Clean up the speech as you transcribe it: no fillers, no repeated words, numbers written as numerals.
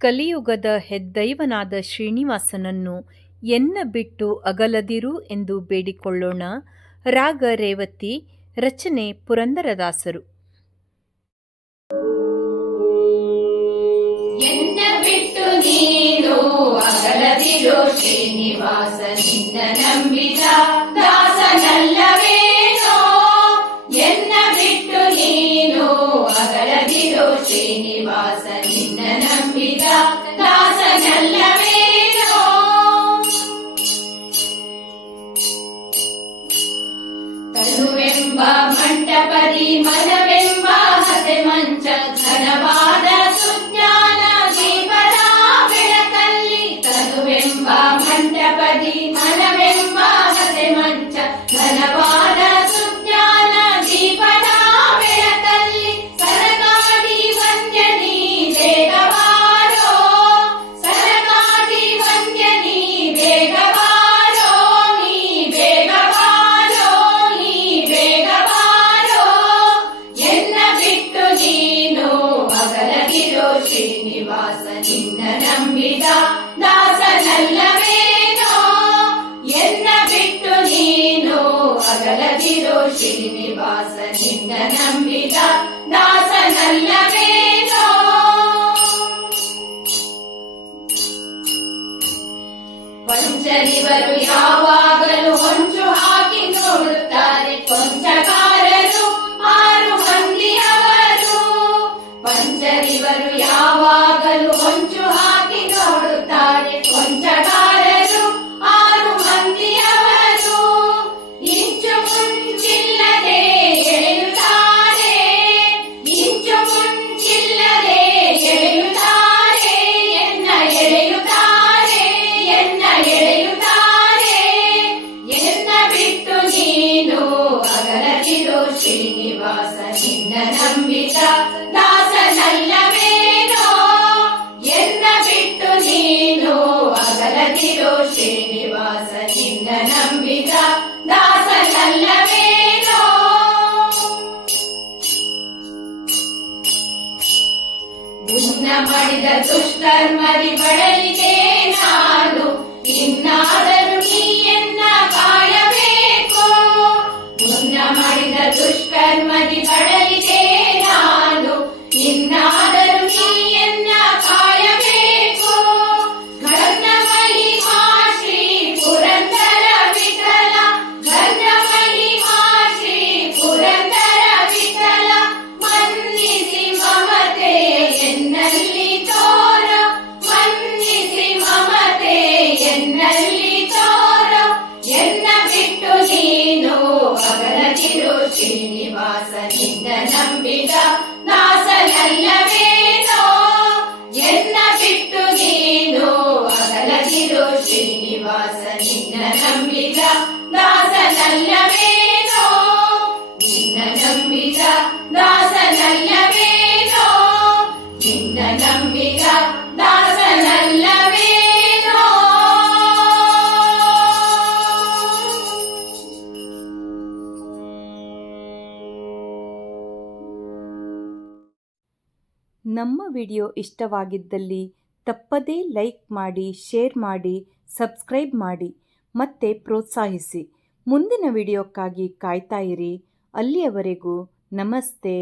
ಕಲಿಯುಗದ ಹೆದ್ದೈವನಾದ ಶ್ರೀನಿವಾಸನನ್ನು ಎನ್ನ ಬಿಟ್ಟು ಅಗಲದಿರು ಎಂದು ಬೇಡಿಕೊಳ್ಳೋಣ. ರಾಗ ರೇವತಿ. ರಚನೆ ಪುರಂದರದಾಸರು. ಎನ್ನ ಬಿಟ್ಟು ನೀನು ಅಗಲದಿರೋ ಶ್ರೀನಿವಾಸ, ನಿನ್ನ ನಂಬಿದ ದಾಸನಲ್ಲವೇನೋ. ಎನ್ನ ಬಿಟ್ಟು ನೀನು ಅಗಲದಿರೋ ಶ್ರೀನಿವಾಸ, ನಿನ್ನ ನಂಬಿದ ದಾಸನಲ್ಲವೇನೋ. ತನುವೆಂಬ ಮಂಟಪದಿ ಮನವೆಂಬ ಹಸೆ ಮಂಚ, ಘನವಾದ ಸುಜ್ಞಾನ ದೀಪದ ಬೆಳಕಲ್ಲಿ. ತನುವೆಂಬ ಮಂಟಪದಿ ಮನವೆಂಬ ಹಸೆ ಮಂಚ, ಘನವಾದ ಸುಜ್ಞಾನ ದೀಪದ ಬೆಳಕಲ್ಲಿ. ಸರಕಾದಿ ವಂದ್ಯನಿ ಬೇಗವಾರೋ, ಸರಕಾದಿ ವಂದ್ಯನಿ ಬೇಗವಾರೋ, ನೀ ಬೇಗವಾರೋ, ನೀ ಬೇಗವಾರೋ. ಎನ್ನ ಬಿಟ್ಟು ನೀನು ಅಗಲದಿರೋ ಶ್ರೀನಿವಾಸ, ನಿನ್ನ ನಂಬಿದ ದಾಸನಲ್ಲವೇನೋ. ಎನ್ನ ಬಿಟ್ಟು ನೀನು ಅಗಲದಿರೋ ಶ್ರೀನಿವಾಸ, ನಿನ್ನ ನಂಬಿದ ದಾಸನಲ್ಲವೇನೋ. ವಂಚರಿವರು ಯಾವಾಗಲೂ ಹೊಂಚು ಹಾಕಿ ನೋಡುತ್ತಾರೆ, ಕೊಂಚಗಾರರು 6 ಮಂದಿಯವರು. ವಂಚರಿವರು ಯಾವಾಗಲೂ ಹೊಂಚು ಹಾಕಿ ನೋಡುತ್ತಾರೆ, ಕೊಂಚಗಾರರು 6 ಮಂದಿಯವರು. ಇಂಚು ಮುಂಚಿಲ್ಲದೆ ಎಳೆಯುತ್ತಾರೆ, ಇಂಚು ಮುಂಚಿಲ್ಲದೆ ಎಳೆಯುತ್ತಾರೆ, ಎನ್ನ ಎಳೆಯುತ್ತಾರೆ, ಎನ್ನ ಎಳೆಯುತ್ತಾರೆ. ಎನ್ನ ಬಿಟ್ಟು ನೀನು ಅಗಲದಿರೋ ಶ್ರೀನಿವಾಸ, ನಿನ್ನ ನಂಬಿದ ದಾಸನಲ್ಲವೇನೋ. ಎನ್ನ ಬಿಟ್ಟು ನೀನು ಅಗಲದಿರೋ ಶ್ರೀನಿವಾಸ, ನಿನ್ನ ನಂಬಿದ ದಾಸನಲ್ಲವೇನೋ. ಮುನ್ನ ಮಾಡಿದ ದುಷ್ಕರ್ಮದಿ ಬಡಲಿಗೆ ನಾನು, ಇನ್ನಾದರೂ ನೀ ಎನ್ನ ಕಾಯಬೇಕು. ಮುನ್ನ ಮಾಡಿದ ದುಷ್ಕರ್ಮದಿ ಬಡಲಿಗೆ ನಾನು, ಇನ್ನಾದರೂ ನೀ ಎನ್ನ ಕಾಯಬೇಕು. ಘರ್ನ ಮಹಿಮಾ ಶ್ರೀ ಪುರಂದರ ವಿಠಲ, ಘರ್ನ ಮಹಿಮಾ ಶ್ರೀ ಪುರಂದರ ವಿಠಲ. ಮನ್ನಿಸಿ ಮಮತೆ ಎನ್ನಲ್ಲಿ ತೋರ, ಮನ್ನಿಸಿ ಮಮತೆ ಎನ್ನಲ್ಲಿ ತೋರ. ಎನ್ನ ಬಿಟ್ಟು ನೀನು ಅಗಲದಿರೋ ಶ್ರೀನಿವಾಸ, ನಿನ್ನ ನಂಬಿದ ದಾಸನಲ್ಲವೇನೋ. ಎನ್ನ ಬಿಟ್ಟು ನೀನು ಅಗಲದಿರೋ ಶ್ರೀನಿವಾಸ, ನಿನ್ನ ನಂಬಿದ ದಾಸನಲ್ಲವೇನೋ. ನಿನ್ನ ನಂಬಿದ ದಾಸನಲ್ಲವೇನೋ, ನಿನ್ನ ನಂಬಿದ ದಾಸನಲ್ಲವೇನೋ. ನಮ್ಮ ವಿಡಿಯೋ ಇಷ್ಟವಾಗಿದ್ದಲ್ಲಿ ತಪ್ಪದೇ ಲೈಕ್ ಮಾಡಿ, ಶೇರ್ ಮಾಡಿ, ಸಬ್ಸ್ಕ್ರೈಬ್ ಮಾಡಿ ಮತ್ತೆ ಪ್ರೋತ್ಸಾಹಿಸಿ. ಮುಂದಿನ ವಿಡಿಯೋಕ್ಕಾಗಿ ಕಾಯ್ತಾ ಇರಿ. ಅಲ್ಲಿಯವರೆಗೂ ನಮಸ್ತೆ.